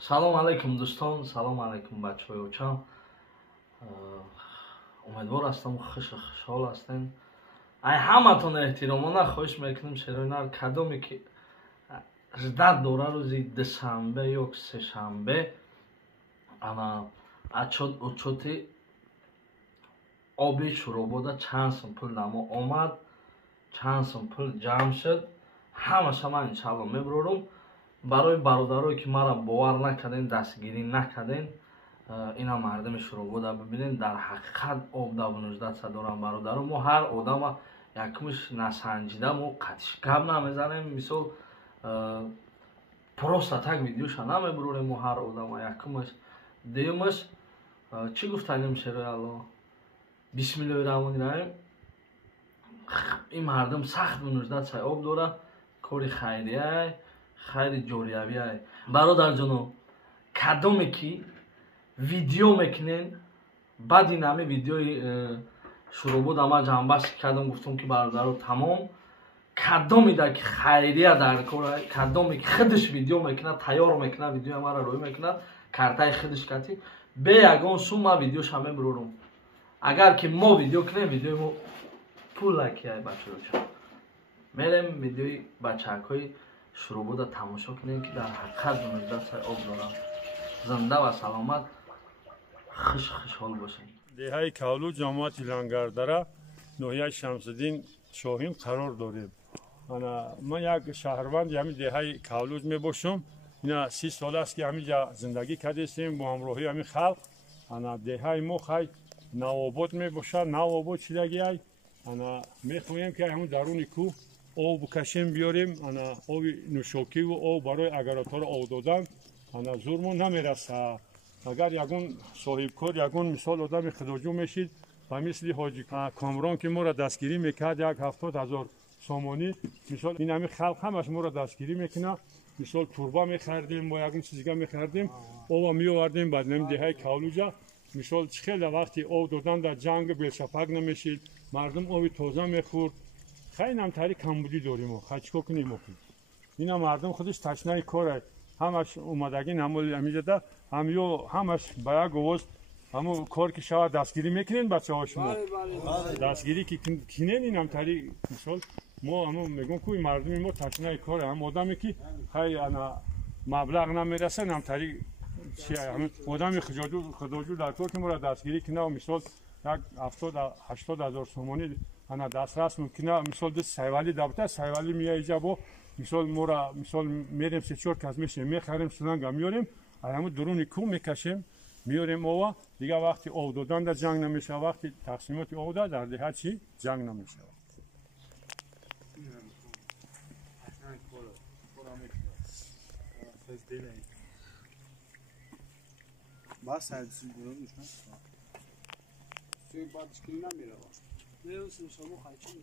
салом алайкум дӯстон, салом алайкум бачаҳоячон. Умедвор ҳастам хушҳол ҳастем. Ай ҳаматон эҳтиромона хоҳиш мекунем сероинар кадоме ки ждат дора рӯзи душанбе ё сешанбе ана отчёти оби Шуробода чанд сум пул намо омад, чанд сум пул ҷамъ шуд, ҳамаша ман иншаалло мебурорам. барои бародарое ки мара бовар накардем, дастгирӣ накардем, ина мардами Шуробода бибинем. Дар ҳақиқат об 19 дорам бародаро. Мо ҳар одама якмиш насанҷида мо қатиш гап намезанем. Мисол просто так видеоша намебурорем. Мо ҳар одама якмиш дуюмаш чӣ гуфтанем шерои алло бисмиллоҳирраҳмонирраҳим. ин мардум сахт ба нуждат об дора, кори хайрияй, хайри ҷориявияй. Бародарҷоно, кадоме ки видео мекунен, баъд ин ҳаме видеои Шуробода ман ҷанбаштӣ кардам, гуфтам ки бародаро тамом. Кадомеда ки хайрия дар кора, кадоме ки худаш видео мекунад, тайёр мекунад, видеои мара рӯй мекунад, картаи худаш кати, бе ягон сум ман видеоша мебурорам. Агар ки мо видео кунем, видеои мо пулакияй бачаҳоячон. мерем видеои бачакҳои Шуробода тамошо кунем ки дар ҳақиқат ба нуждат об дорам. Зинда ва саломат хушҳол бошем. деҳаи Кавлуҷ, ҷамоати Лангардара, ноҳияи Шамсуддин Шоҳин қарор дорем. ман як шаҳрванди ҳамин деҳаи Кавлуҷ мебошам. ина 30 сол аст ки ҳаминҷа зиндагӣ кардестем бо ҳамроҳии ҳамин халқ. деҳаи мо хай навобод мебошад, навобод шудагиай. мехоҳем ки ҳамин даруни кӯҳ об бикашем биёрем. оби нӯшокиву об барои агароторо об додан зурмон намерасад. агар ягон соҳибкор, ягон мисол одами худоҷӯ мешид ба мисли ҳоҷи Комрон ки моро дастгирӣ мекард, як 70 000 сомонӣ, мисол ин ҳамин халқ ҳамаш моро дастгирӣ мекунад. мисол турба мехардем, бо ягон чизига мехардем, оба меовардем ба деҳаи Кавлуҷа. мисол чӣ хеле вақти об додан дар ҷанг белшапак намешид, мардум оби тоза мехӯрд. хайли намтари камбудӣ дорем. хай чӣ кор кунем? ина мардум худаш ташнаи кора, ҳамаш омадагӣ намоли ҳаминҷода ҳамё ҳамаш ба як овоз ҳамон кор ки шавад дастгирӣ мекунем бачаҳо шумо. дастгирӣ ки кинен ин ҳамтари мисол мо ҳамон мегӯм ки мардуми мо ташнаи кора, ҳам одаме ки хай маблағ намераса намтари одами худоҷӯ дар кор ки моро дастгирӣ кина, мисол як 70 000 сомонӣ дастрас мумкина. мисол ду сайвалӣ дабта сайвалӣ мияиҷа бо мисол мора мисол мерем 3-4 кас мешем мехарем сунанга миёрем, ҳамун дуруни кӯҳ мекашем миёрем ова. дигар вақти об додан дар ҷанг намешавад, вақти тақсимоти об дар деҳа чи ҷанг намешавад. Suyu batışkırına mı var? Ne olsun sabah kaçın?